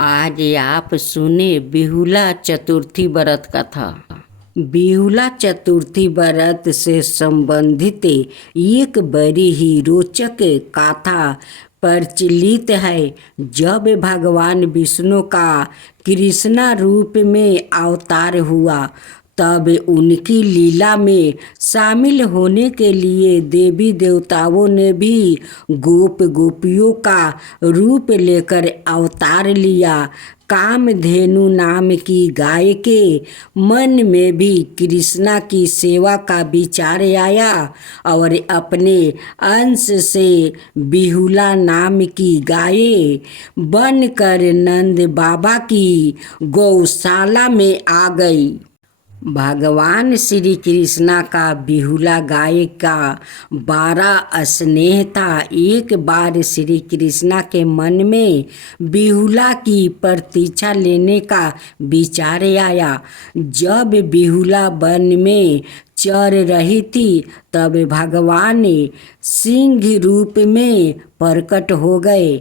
आज आप सुने बिहुला चतुर्थी व्रत कथा। बिहुला चतुर्थी व्रत से संबंधित एक बड़ी ही रोचक कथा प्रचलित है। जब भगवान विष्णु का कृष्णा रूप में अवतार हुआ तब उनकी लीला में शामिल होने के लिए देवी देवताओं ने भी गोपियों का रूप लेकर अवतार लिया। कामधेनु नाम की गाय के मन में भी कृष्णा की सेवा का विचार आया और अपने अंश से बिहुला नाम की गाय बनकर नंद बाबा की गौशाला में आ गई। भगवान श्री कृष्णा का बिहुला गाय का बड़ा स्नेह था। एक बार श्री कृष्णा के मन में बिहुला की प्रतीक्षा लेने का विचार आया। जब बिहुला वन में चर रही थी तब भगवान सिंह रूप में प्रकट हो गए।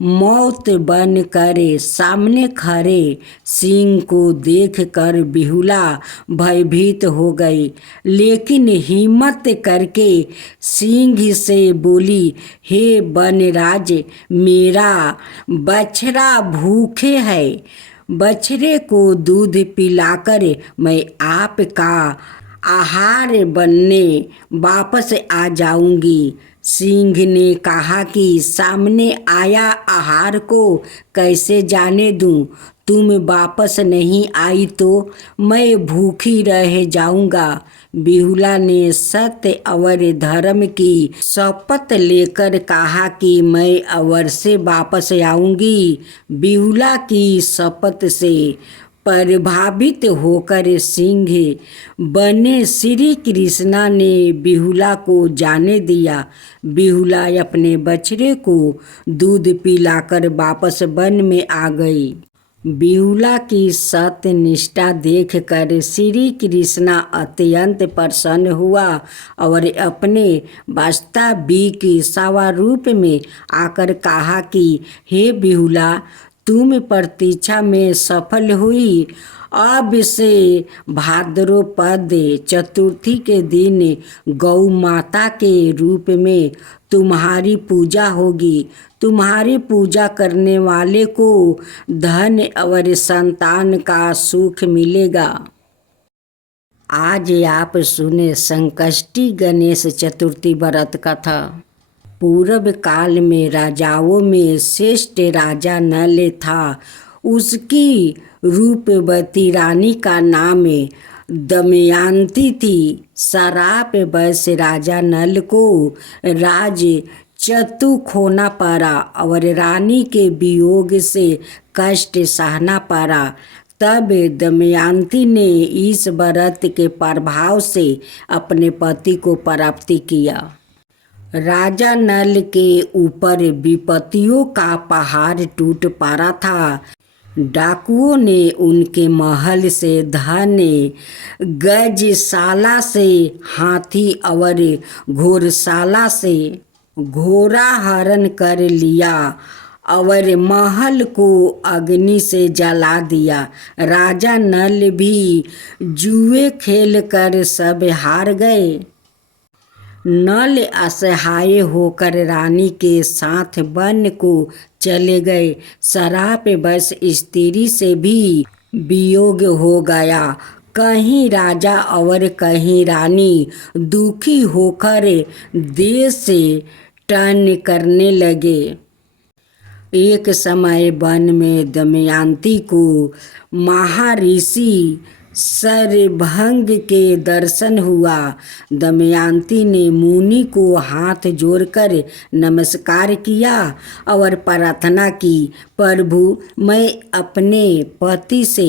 मौत बनकर सामने खड़े सिंह को देखकर बिहुला भयभीत हो गई, लेकिन हिम्मत करके सिंह से बोली, हे वनराज, मेरा बछड़ा भूखे है। बछड़े को दूध पिलाकर मैं आपका आहार बनने वापस आ जाऊंगी। सिंह ने कहा कि सामने आया आहार को कैसे जाने दूं? तुम वापस नहीं आई तो मैं भूखी रह जाऊंगा। बिहुला ने सत्य और धर्म की शपथ लेकर कहा कि मैं अवश्य वापस आऊंगी। बिहुला की शपथ से प्रभावित होकर सिंह बने श्री कृष्णा ने बिहुला को जाने दिया। बिहुला अपने बछड़े को दूध पिलाकर वापस वन में आ गई। बिहुला की सत्य निष्ठा देखकर श्री कृष्णा अत्यंत प्रसन्न हुआ और अपने वास्तविक स्वरूप में आकर कहा कि हे बिहुला, तुम प्रतीक्षा में सफल हुई। अब से भाद्रपद चतुर्थी के दिन गौ माता के रूप में तुम्हारी पूजा होगी। तुम्हारी पूजा करने वाले को धन और संतान का सुख मिलेगा। आज आप सुने संकष्टी गणेश चतुर्थी व्रत कथा। पूर्व काल में राजाओं में श्रेष्ठ राजा नल था। उसकी रूपवती रानी का नाम दमयंती थी। श्रापवश राजा नल को राज चतु खोना पड़ा और रानी के वियोग से कष्ट सहना पड़ा। तब दमयंती ने इस व्रत के प्रभाव से अपने पति को प्राप्त किया। राजा नल के ऊपर विपत्तियों का पहाड़ टूट पड़ा था। डाकुओं ने उनके महल से धन, गजशाला से हाथी और घोड़शाला से घोड़ा हरण कर लिया और महल को अग्नि से जला दिया। राजा नल भी जुए खेल कर सब हार गए। नल असहाय होकर रानी के साथ वन को चले गए। श्रापवश स्त्री से भी वियोग हो गया। कहीं राजा और कहीं रानी दुखी होकर देश से टन करने लगे। एक समय वन में दमयंती को महर्षि शरभंग के दर्शन हुआ। दमयंती ने मुनि को हाथ जोड़कर नमस्कार किया और प्रार्थना की, प्रभु, मैं अपने पति से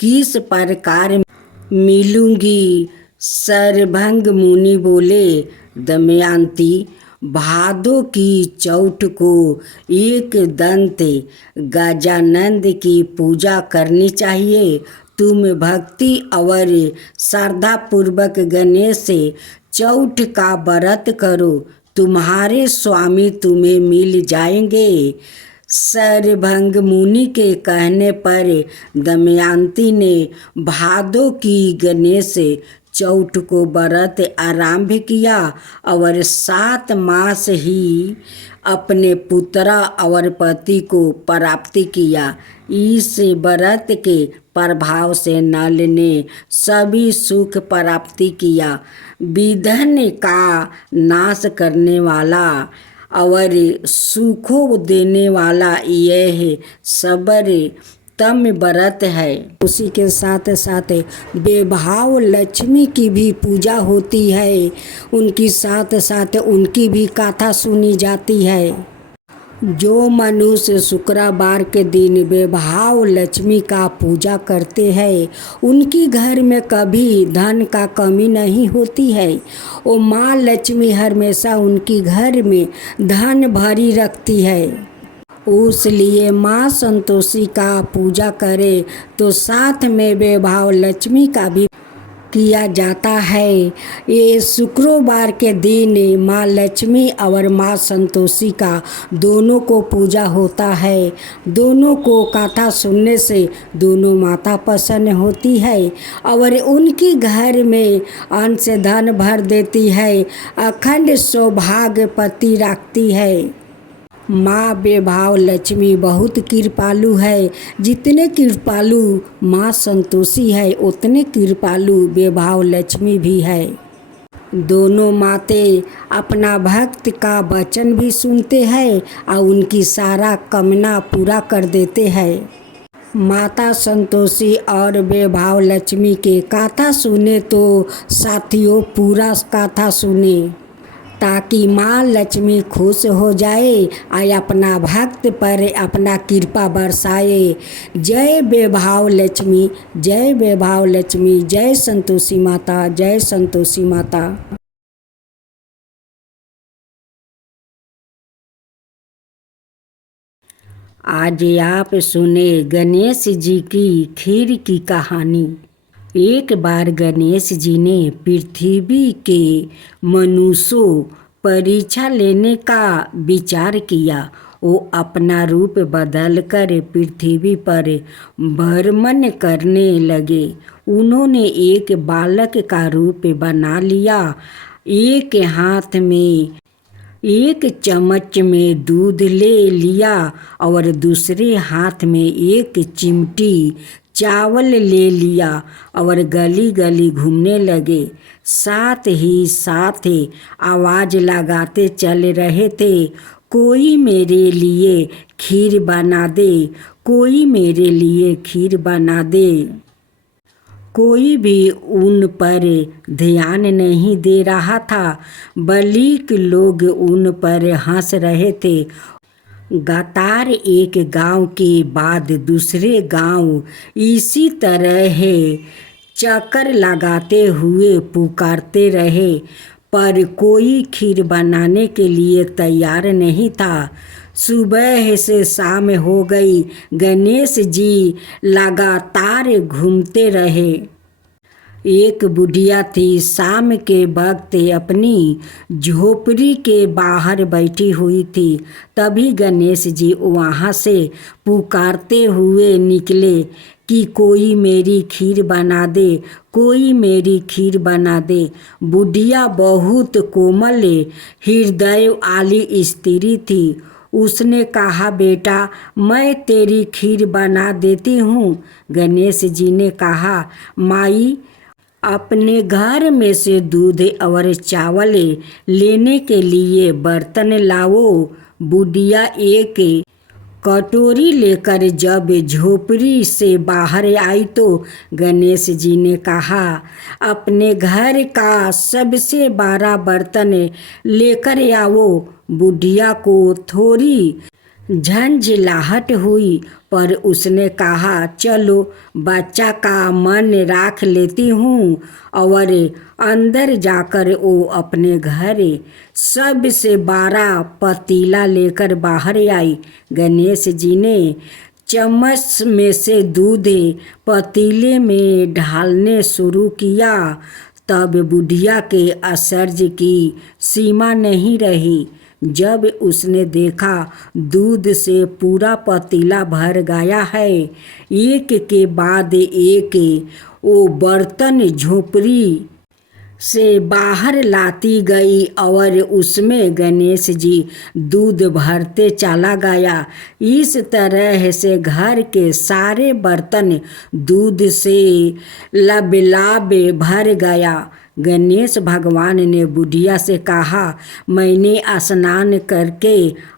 किस प्रकार मिलूंगी? शरभंग मुनि बोले, दमयंती, भादो की चौथ को एक दंत गजानन की पूजा करनी चाहिए। तुम भक्ति और श्रद्धा पूर्वक गणेश चौथ का व्रत करो, तुम्हारे स्वामी तुम्हें मिल जाएंगे। शरभंग मुनि के कहने पर दमयंती ने भादों की गणेश चौथ को व्रत आरंभ किया और 7 मास ही अपने पुत्र और पति को प्राप्ति किया। इस व्रत के प्रभाव से नल ने सभी सुख प्राप्ति किया। विधन का नाश करने वाला और सुखों देने वाला यह सबर तम व्रत है। उसी के साथ साथ बेभाव लक्ष्मी की भी पूजा होती है, उनकी साथ साथ उनकी भी कथा सुनी जाती है। जो मनुष्य शुक्रवार के दिन बेभाव लक्ष्मी का पूजा करते हैं उनकी घर में कभी धन का कमी नहीं होती है। वो माँ लक्ष्मी हमेशा उनकी घर में धन भरी रखती है। उसलिए माँ संतोषी का पूजा करे तो साथ में बेभाव लक्ष्मी का भी किया जाता है। ये शुक्रवार के दिन माँ लक्ष्मी और माँ संतोषी का दोनों को पूजा होता है। दोनों को कथा सुनने से दोनों माता प्रसन्न होती है और उनकी घर में अन्न से धन भर देती है, अखंड सौभाग्य पति रखती है। माँ बेभाव लक्ष्मी बहुत कृपालु है। जितने कृपालु माँ संतोषी है उतने कृपालु बेभाव लक्ष्मी भी है। दोनों माते अपना भक्त का वचन भी सुनते हैं और उनकी सारा कामना पूरा कर देते हैं। माता संतोषी और बेभाव लक्ष्मी के कथा सुने तो साथियों पूरा कथा सुने ताकि माँ लक्ष्मी खुश हो जाए और अपना भक्त पर अपना कृपा बरसाए। जय बेभाव लक्ष्मी, जय बेभाव लक्ष्मी, जय संतोषी माता, जय संतोषी माता। आज आप सुने गणेश जी की खीर की कहानी। एक बार गणेश जी ने पृथ्वी के मनुष्यों परीक्षा लेने का विचार किया। वो अपना रूप बदलकर पृथ्वी पर भ्रमण करने लगे। उन्होंने एक बालक का रूप बना लिया। एक हाथ में एक चम्मच में दूध ले लिया और दूसरे हाथ में एक चिमटी चावल ले लिया और गली गली घूमने लगे। साथ ही साथ आवाज़ लगाते चल रहे थे, कोई मेरे लिए खीर बना दे, कोई मेरे लिए खीर बना दे। कोई भी उन पर ध्यान नहीं दे रहा था, बल्कि लोग उन पर हंस रहे थे। लगातार एक गांव के बाद दूसरे गांव इसी तरह चक्कर लगाते हुए पुकारते रहे, पर कोई खीर बनाने के लिए तैयार नहीं था। सुबह से शाम हो गई, गणेश जी लगातार घूमते रहे। एक बुढ़िया थी, शाम के वक्त अपनी झोपड़ी के बाहर बैठी हुई थी। तभी गणेश जी वहाँ से पुकारते हुए निकले कि कोई मेरी खीर बना दे, कोई मेरी खीर बना दे। बुढ़िया बहुत कोमल हृदय वाली स्त्री थी। उसने कहा, बेटा मैं तेरी खीर बना देती हूँ। गणेश जी ने कहा, माई अपने घर में से दूध और चावल लेने के लिए बर्तन लाओ। बुढ़िया एक कटोरी लेकर जब झोपड़ी से बाहर आई तो गणेश जी ने कहा, अपने घर का सबसे बड़ा बर्तन लेकर आओ। बुढ़िया को थोड़ी झंझलाहट हुई, पर उसने कहा, चलो बच्चा का मन राख लेती हूँ। और अंदर जाकर वो अपने घर सबसे बड़ा पतीला लेकर बाहर आई। गणेश जी ने चम्मच में से दूध पतीले में ढालने शुरू किया। तब बुढ़िया के आश्चर्य की सीमा नहीं रही। जब उसने देखा दूध से पूरा पतीला भर गया है, एक के बाद एक वो बर्तन झोपड़ी से बाहर लाती गई और उसमें गणेश जी दूध भरते चला गया। इस तरह से घर के सारे बर्तन दूध से लबलाब भर गया। गणेश भगवान ने बुढ़िया से कहा, मैंने स्नान करके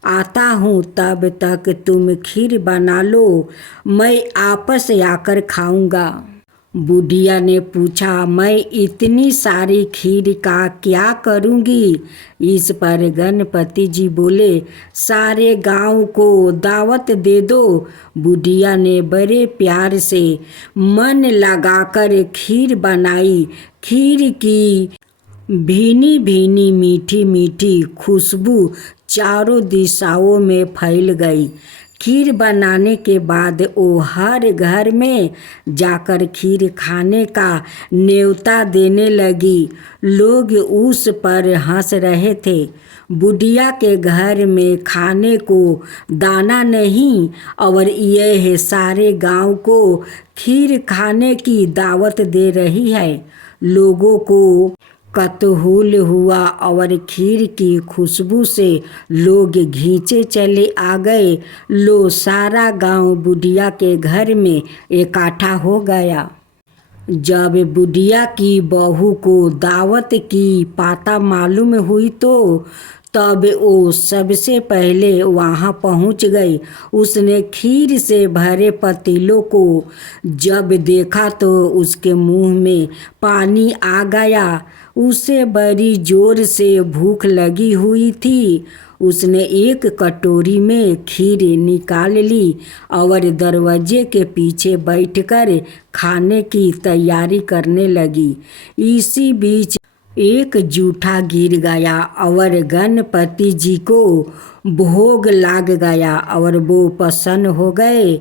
आता हूँ, तब तक तुम खीर बना लो, मैं आपस आकर खाऊंगा। बुढ़िया ने पूछा, मैं इतनी सारी खीर का क्या करूँगी? इस पर गणपति जी बोले, सारे गांव को दावत दे दो। बुढ़िया ने बड़े प्यार से मन लगाकर खीर बनाई। खीर की भीनी भीनी मीठी मीठी खुशबू चारों दिशाओं में फैल गई। खीर बनाने के बाद वो हर घर में जाकर खीर खाने का न्योता देने लगी। लोग उस पर हंस रहे थे। बुढ़िया के घर में खाने को दाना नहीं और यह सारे गांव को खीर खाने की दावत दे रही है। लोगों को कतहूल हुआ और खीर की खुशबू से लोग घींचे चले आ गए। लो सारा गांव बुढ़िया के घर में इकट्ठा हो गया। जब बुढ़िया की बहू को दावत की पता मालूम हुई तो तब वो सबसे पहले वहाँ पहुँच गई। उसने खीर से भरे पतीलों को जब देखा तो उसके मुंह में पानी आ गया। उसे बड़ी जोर से भूख लगी हुई थी। उसने एक कटोरी में खीर निकाल ली और दरवाजे के पीछे बैठकर खाने की तैयारी करने लगी। इसी बीच एक जूठा गिर गया और गणपति जी को भोग लाग गया और वो प्रसन्न हो गए।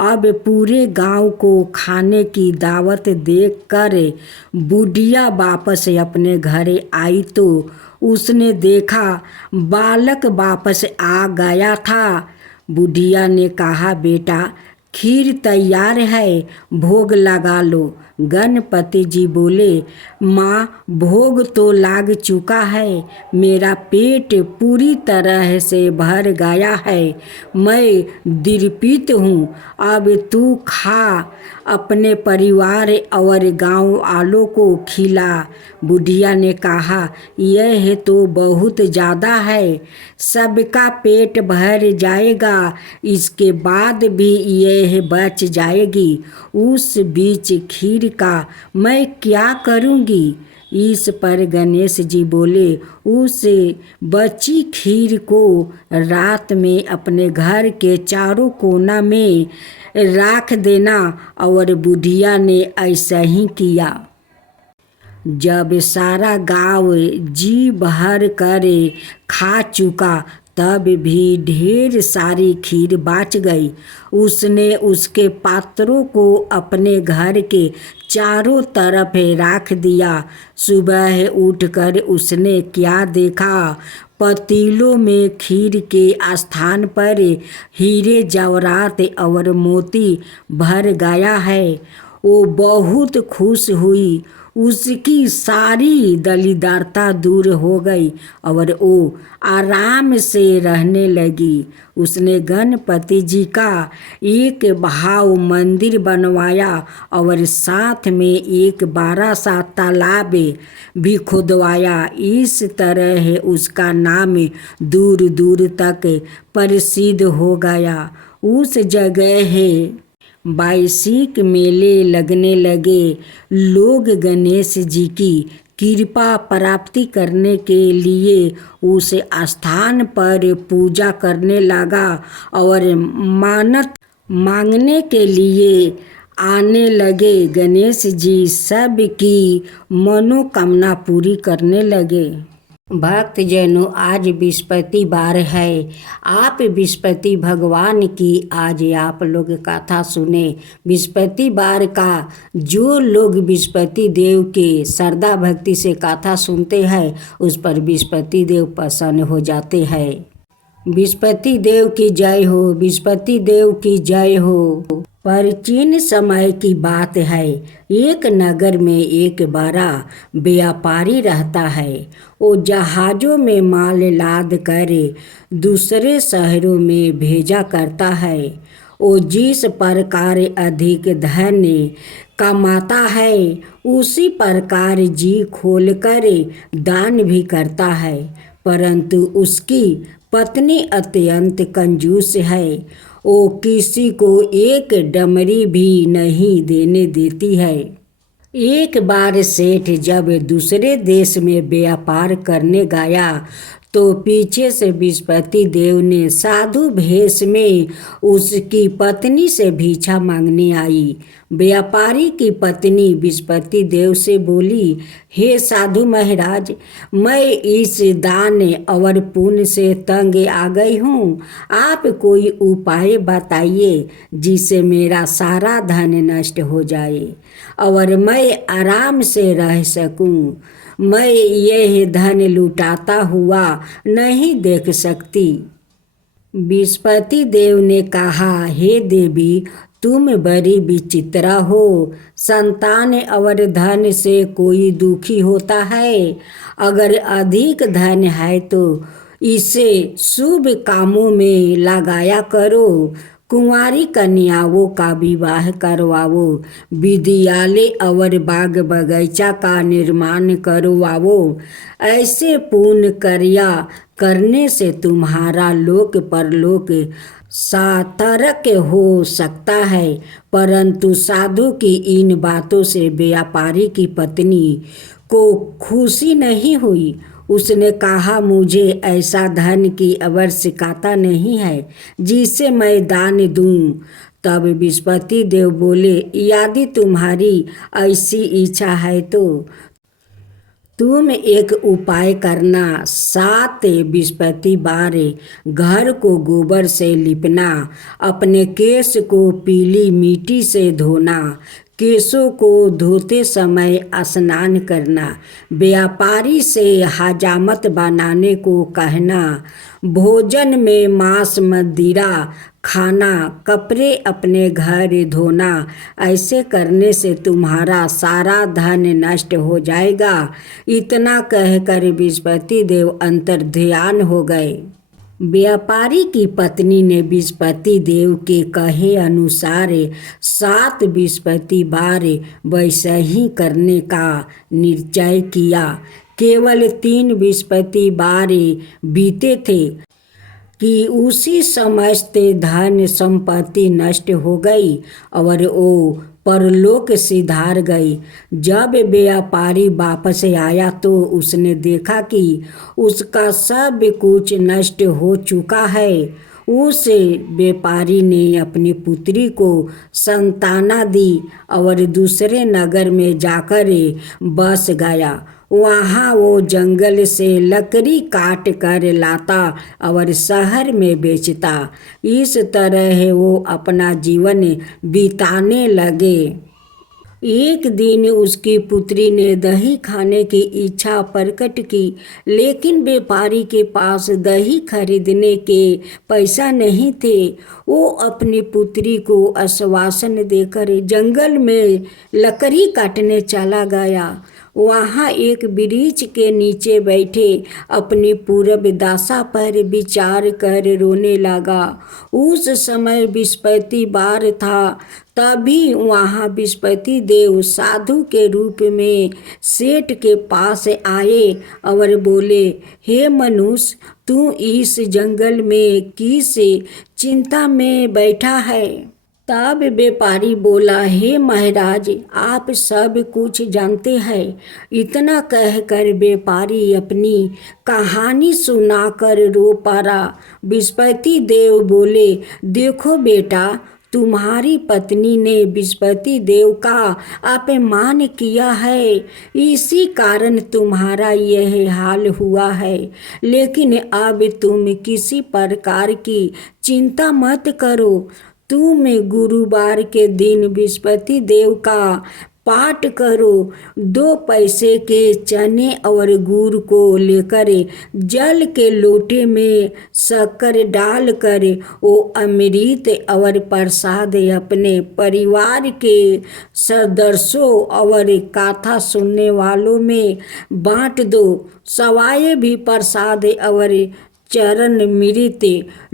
अब पूरे गांव को खाने की दावत देखकर बुढ़िया वापस अपने घर आई तो उसने देखा बालक वापस आ गया था। बुढ़िया ने कहा, बेटा खीर तैयार है, भोग लगा लो। गणपति जी बोले, माँ भोग तो लाग चुका है, मेरा पेट पूरी तरह से भर गया है, मैं तृप्त हूँ, अब तू खा, अपने परिवार और गांव वालों को खिला। बुढ़िया ने कहा, यह तो बहुत ज़्यादा है, सबका पेट भर जाएगा, इसके बाद भी यह बच जाएगी, उस बीच खीर का मैं क्या करूँगी? इस पर गणेश जी बोले, उस बची खीर को रात में अपने घर के चारों कोना में रख देना। और बुढ़िया ने ऐसा ही किया। जब सारा गांव जी भर कर खा चुका तब भी ढेर सारी खीर बच गई। उसने उसके पात्रों को अपने घर के चारों तरफ रख दिया। सुबह उठकर उसने क्या देखा? पतीलों में खीर के स्थान पर हीरे जवाहरात और मोती भर गया है। वो बहुत खुश हुई। उसकी सारी दलिद्रता दूर हो गई और वो आराम से रहने लगी। उसने गणपति जी का एक भाव मंदिर बनवाया और साथ में एक बड़ा सा तालाब भी खुदवाया। इस तरह उसका नाम दूर दूर तक प्रसिद्ध हो गया। उस जगह वार्षिक मेले लगने लगे। लोग गणेश जी की कृपा प्राप्ति करने के लिए उस स्थान पर पूजा करने लगा और मन्नत मांगने के लिए आने लगे। गणेश जी सब की मनोकामना पूरी करने लगे। भक्तजनों, आज बृहस्पतिवार है। आप बृहस्पति भगवान की आज आप लोग कथा सुने। बृहस्पतिवार का जो लोग बृहस्पति देव के श्रद्धा भक्ति से कथा सुनते हैं, उस पर बृहस्पति देव प्रसन्न हो जाते हैं। बृहस्पति देव की जय हो, बृहस्पति देव की जय हो। प्राचीन समय की बात है। एक नगर में एक बड़ा व्यापारी रहता है। वो जहाज़ों में माल लाद कर दूसरे शहरों में भेजा करता है। वो जिस प्रकार अधिक धन कमाता है, उसी प्रकार जी खोलकर दान भी करता है। परंतु उसकी पत्नी अत्यंत कंजूस है। वो किसी को एक डमरी भी नहीं देने देती है। एक बार सेठ जब दूसरे देश में व्यापार करने गया, तो पीछे से बृहस्पति देव ने साधु भेष में उसकी पत्नी से भिक्षा मांगने आई। व्यापारी की पत्नी बृहस्पति देव से बोली, हे साधु महाराज, मैं इस दान और पुण्य से तंग आ गई हूँ। आप कोई उपाय बताइए जिससे मेरा सारा धन नष्ट हो जाए और मैं आराम से रह सकूँ। मैं यह धन लुटाता हुआ नहीं देख सकती। बृहस्पति देव ने कहा, हे देवी, तुम बड़ी विचित्र हो। संतान और धन से कोई दुखी होता है। अगर अधिक धन है तो इसे शुभ कामों में लगाया करो। कुंवारी कन्याओं का विवाह करवाओ, विद्यालय और बाग बगीचा का निर्माण करवाओ। ऐसे पुण्य कार्य करने से तुम्हारा लोक परलोक सार्थक हो सकता है। परंतु साधु की इन बातों से व्यापारी की पत्नी को खुशी नहीं हुई। उसने कहा, मुझे ऐसा धन की आवश्यकता नहीं है जिसे मैं दान दूं। तब बृहस्पति देव बोले, यदि तुम्हारी ऐसी इच्छा है तो तुम एक उपाय करना। 7 बृहस्पतिवार घर को गोबर से लिपना, अपने केश को पीली मिट्टी से धोना, केशों को धोते समय स्नान करना, व्यापारी से हजामत बनाने को कहना, भोजन में मांस मदिरा खाना, कपड़े अपने घर धोना। ऐसे करने से तुम्हारा सारा धन नष्ट हो जाएगा। इतना कहकर बृहस्पति देव अंतर्ध्यान हो गए। व्यापारी की पत्नी ने बृहस्पति देव के कहे अनुसार 7 बृहस्पतिवार वैसा ही करने का निश्चय किया। केवल 3 बृहस्पतिवार बीते थे कि उसी समस्त धन संपत्ति नष्ट हो गई और वो परलोक सिधार गई। जब व्यापारी वापस आया तो उसने देखा कि उसका सब कुछ नष्ट हो चुका है। उस व्यापारी ने अपनी पुत्री को संताना दी और दूसरे नगर में जाकर बस गया। वहाँ वो जंगल से लकड़ी काट कर लाता और शहर में बेचता। इस तरह वो अपना जीवन बिताने लगे। एक दिन उसकी पुत्री ने दही खाने की इच्छा प्रकट की, लेकिन व्यापारी के पास दही खरीदने के पैसा नहीं थे। वो अपनी पुत्री को आश्वासन देकर जंगल में लकड़ी काटने चला गया। वहाँ एक वृक्ष के नीचे बैठे अपनी पूर्व दशा पर विचार कर रोने लगा। उस समय बृहस्पतिवार था। तभी वहाँ बृहस्पति देव साधु के रूप में सेठ के पास आए और बोले, हे मनुष्य, तू इस जंगल में किस चिंता में बैठा है? तब व्यापारी बोला, हे महाराज, आप सब कुछ जानते हैं। इतना कहकर व्यापारी अपनी कहानी सुनाकर रो पड़ा। बृहस्पति देव बोले, देखो बेटा, तुम्हारी पत्नी ने बृहस्पति देव का अपमान किया है, इसी कारण तुम्हारा यह हाल हुआ है। लेकिन अब तुम किसी प्रकार की चिंता मत करो। तुम गुरुवार के दिन बृहस्पति देव का पाठ करो। 2 पैसे के चने और गुड़ को लेकर जल के लोटे में शक्कर डालकर वो अमृत और प्रसाद अपने परिवार के सदस्यों और कथा सुनने वालों में बांट दो। सवाए भी प्रसाद और चरण मृत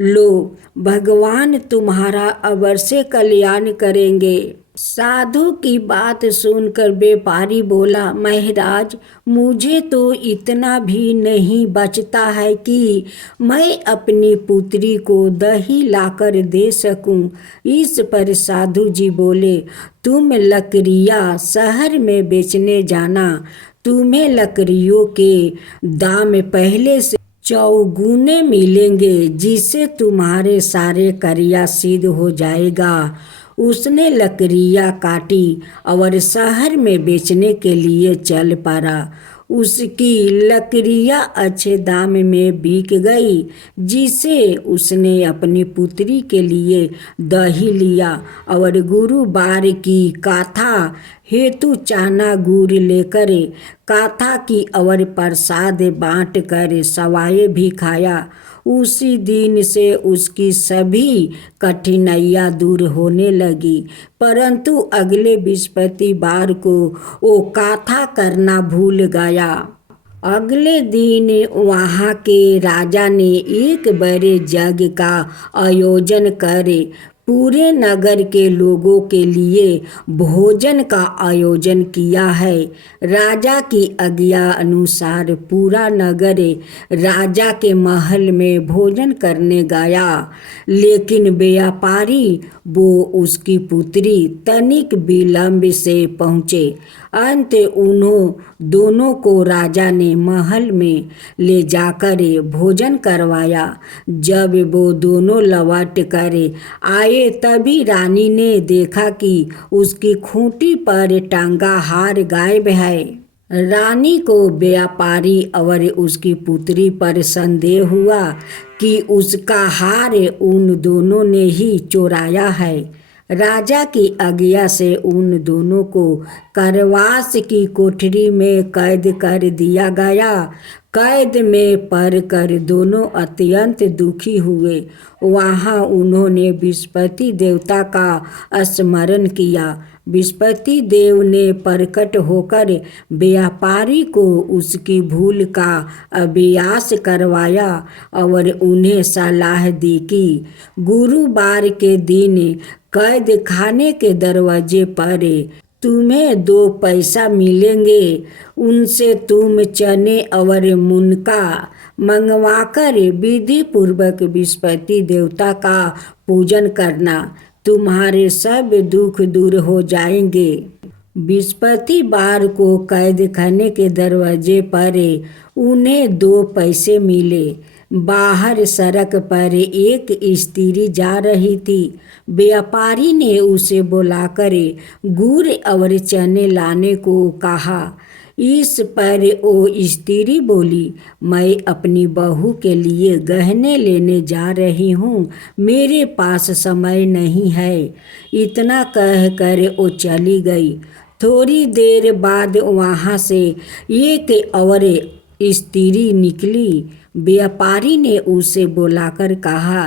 लो, भगवान तुम्हारा अवश्य कल्याण करेंगे। साधु की बात सुनकर व्यापारी बोला, महाराज, मुझे तो इतना भी नहीं बचता है कि मैं अपनी पुत्री को दही लाकर दे सकूं। इस पर साधु जी बोले, तुम लकड़ियाँ शहर में बेचने जाना, तुम्हें लकड़ियों के दाम पहले से चौगुने मिलेंगे, जिससे तुम्हारे सारे कार्य सिद्ध हो जाएगा। उसने लकड़ियाँ काटी और शहर में बेचने के लिए चल पड़ा। उसकी लकड़ियाँ अच्छे दाम में बिक गई, जिसे उसने अपनी पुत्री के लिए दही लिया और गुरुवार की कथा हेतु चना गुड़ लेकर कथा की और प्रसाद बांट कर सवाए भी खाया। उसी दिन से उसकी सभी कठिनाइयाँ दूर होने लगी। परंतु अगले बृहस्पतिवार को वो कथा करना भूल गया। अगले दिन वहाँ के राजा ने एक बड़े यज्ञ का आयोजन कर पूरे नगर के लोगों के लिए भोजन का आयोजन किया है। राजा की आज्ञा अनुसार पूरा नगर राजा के महल में भोजन करने गया, लेकिन व्यापारी वो उसकी पुत्री तनिक विलंब से पहुँचे। अंत उन्हों दोनों को राजा ने महल में ले जाकर भोजन करवाया। जब वो दोनों लौट कर आए, तभी रानी ने देखा कि उसकी खूंटी पर टंगा हार गायब है। रानी को व्यापारी और उसकी पुत्री पर संदेह हुआ कि उसका हार उन दोनों ने ही चुराया है। राजा की आज्ञा से उन दोनों को कारावास की कोठरी में कैद कर दिया गया। कैद में पड़कर दोनों अत्यंत दुखी हुए। वहाँ उन्होंने बृहस्पति देवता का स्मरण किया। बृहस्पति देव ने प्रकट होकर व्यापारी को उसकी भूल का अभ्यास करवाया और उन्हें सलाह दी कि गुरुवार के दिन कैद खाने के दरवाजे पर तुम्हें 2 पैसा मिलेंगे। उनसे तुम चने और मुनका मंगवाकर विधि पूर्वक बृहस्पति देवता का पूजन करना, तुम्हारे सब दुख दूर हो जाएंगे। बृहस्पतिवार को कैद खाने के दरवाजे पर उन्हें 2 पैसे मिले। बाहर सड़क पर एक स्त्री जा रही थी। व्यापारी ने उसे बुलाकर गुड़ और चने लाने को कहा। इस पर वो स्त्री बोली, मैं अपनी बहू के लिए गहने लेने जा रही हूँ, मेरे पास समय नहीं है। इतना कहकर वो चली गई। थोड़ी देर बाद वहाँ से एक और स्त्री निकली। व्यापारी ने उसे बुलाकर कहा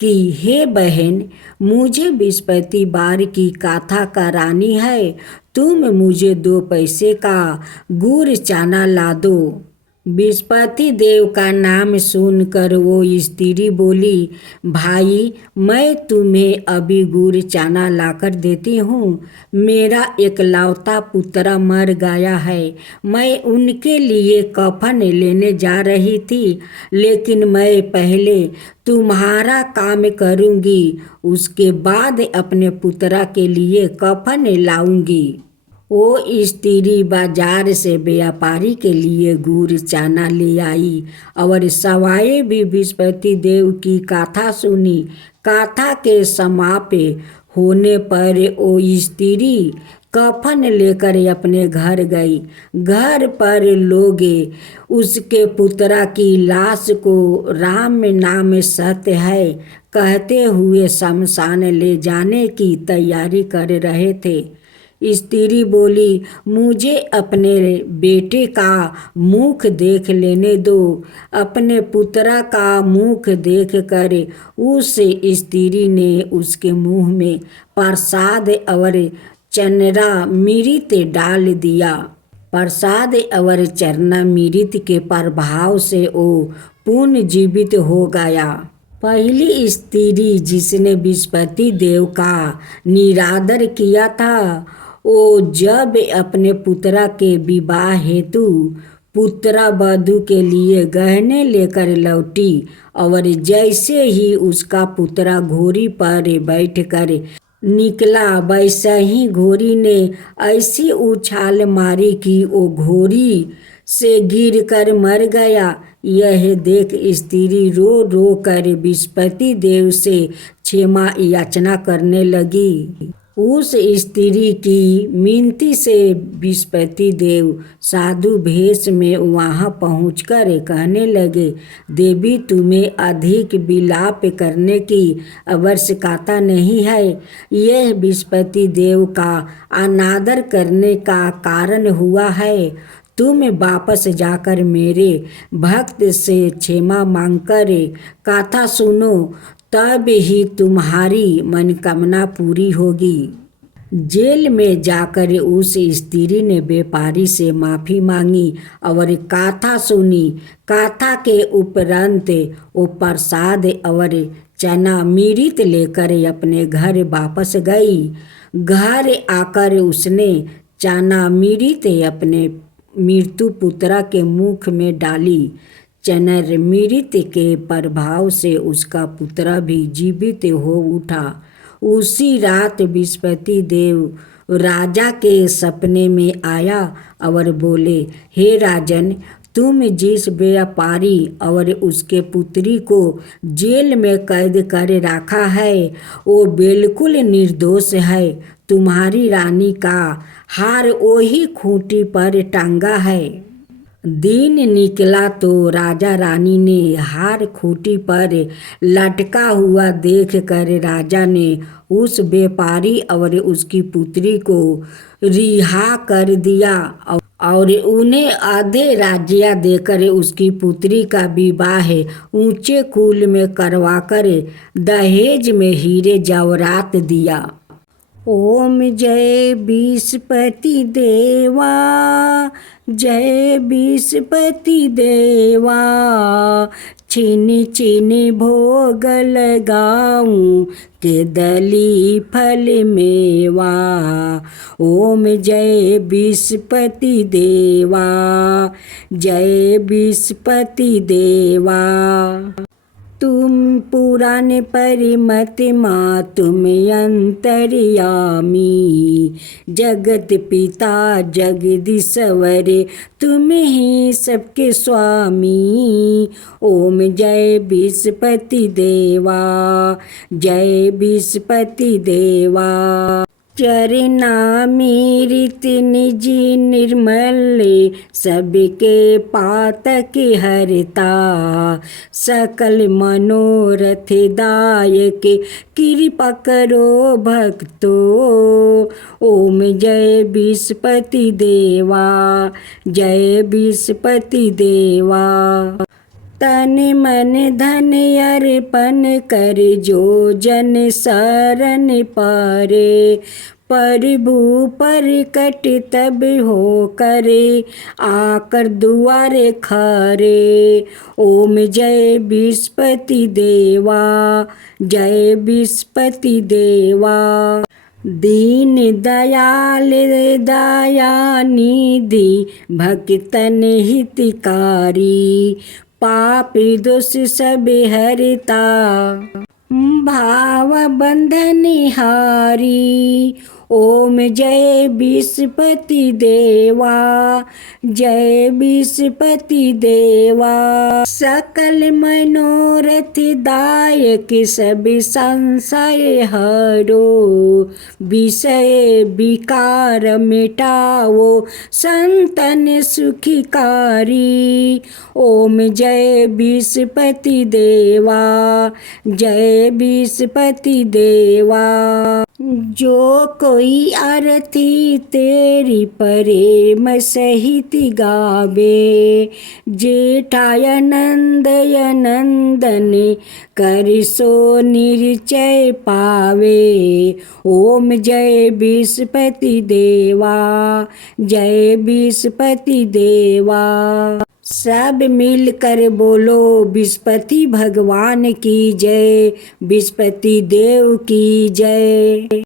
कि हे बहन, मुझे बृहस्पतिवार की कथा करानी है, तुम मुझे 2 पैसे का गुड़ चना ला दो। बृहस्पति देव का नाम सुनकर वो स्त्री बोली, भाई, मैं तुम्हें अभी गुड़ चना लाकर देती हूँ। मेरा एकलौता पुत्र मर गया है। मैं उनके लिए कफन लेने जा रही थी, लेकिन मैं पहले तुम्हारा काम करूँगी, उसके बाद अपने पुत्र के लिए कफन लाऊंगी। वो स्त्री बाजार से व्यापारी के लिए गुड़ चना ले आई और सवाए भी बृहस्पति देव की कथा सुनी। कथा के समाप्त होने पर वो स्त्री कफन लेकर अपने घर गई। घर पर लोग उसके पुत्रा की लाश को राम नाम सत्य है कहते हुए शमशान ले जाने की तैयारी कर रहे थे। स्त्री बोली, मुझे अपने बेटे का मुख देख लेने दो। अपने पुत्रा का मुख देख कर उस स्त्री ने उसके मुंह में प्रसाद और चरणामृत डाल दिया। प्रसाद और चरणामृत के प्रभाव से वो पुनर्जीवित हो गया। पहली स्त्री जिसने बृहस्पति देव का निरादर किया था, वो जब अपने पुत्रा के विवाह हेतु पुत्रा वधू के लिए गहने लेकर लौटी और जैसे ही उसका पुत्रा घोड़ी पर बैठकर निकला, वैसा ही घोड़ी ने ऐसी उछाल मारी कि वो घोड़ी से गिरकर मर गया। यह देख स्त्री रो रो कर बृहस्पति देव से क्षमा याचना करने लगी। उस स्त्री की मिनती से बृहस्पति देव साधु भेष में वहाँ पहुंचकर कहने लगे, देवी तुम्हें अधिक विलाप करने की आवश्यकता नहीं है। यह बृहस्पति देव का अनादर करने का कारण हुआ है। तुम वापस जाकर मेरे भक्त से क्षमा मांगकर कथा सुनो, तब ही तुम्हारी मनोकामना पूरी होगी। जेल में जाकर उस स्त्री ने व्यापारी से माफ़ी मांगी और कथा सुनी। कथा के उपरांत वो प्रसाद और चरणामृत लेकर अपने घर वापस गई। घर आकर उसने चरणामृत अपने मृत्यु पुत्रा के मुख में डाली। चरणामृत के प्रभाव से उसका पुत्रा भी जीवित हो उठा। उसी रात बृहस्पति देव राजा के सपने में आया और बोले, हे राजन, तुम जिस व्यापारी और उसके पुत्री को जेल में कैद कर रखा है वो बिल्कुल निर्दोष है। तुम्हारी रानी का हार वही खूंटी पर टांगा है। दिन निकला तो राजा रानी ने हार खूंटी पर लटका हुआ देख कर राजा ने उस व्यापारी और उसकी पुत्री को रिहा कर दिया और उन्हें आधे राज्य देकर उसकी पुत्री का विवाह ऊंचे कुल में करवाकर दहेज में हीरे जवाहरात दिया। ओम जय बृहस्पति देवा, जय बृहस्पति देवा, छिन छिन भोग लगाऊं के दली फल मेवा। ओम जय बृहस्पति देवा, जय बृहस्पति देवा। तुम पुराण परिमत माँ तुम अंतर्यामी, जगत पिता जगदीश्वर तुम ही सबके स्वामी। ओम जय बृहस्पति देवा, जय बृहस्पति देवा। चरणामृत निज निर्मल सबके पातक हरता, सकल मनोरथ दायक कृपा करो भक्तो। ओम जय बृहस्पति देवा, जय बृहस्पति देवा। तन मन धन अर्पण कर जो जन शरण पारे, प्रभु प्रकट तब हो करे आकर दुआरे खरे। ओम जय बृहस्पति देवा, जय बृहस्पति देवा। दीन दयाल दया निधि भक्तन हितकारी, पाप दोष सब हरता भाव बंधन हारी। ओम जय विष्णुपति देवा, जय विष्णुपति देवा। सकल मनोरथ दायक सब संशय हरो, विषय विकार मिटाओ संतन सुखकारी। ओम जय विष्णुपति देवा, जय विष्णुपति देवा। जो कोई आरती तेरी प्रेम सहित गावे, जेठाय नंदय नंदन कर सो निश्चय पावे। ओम जय विष्णुपति देवा, जय विष्णुपति देवा। सब मिलकर बोलो विष्णुपति भगवान की जय, विष्णुपति देव की जय।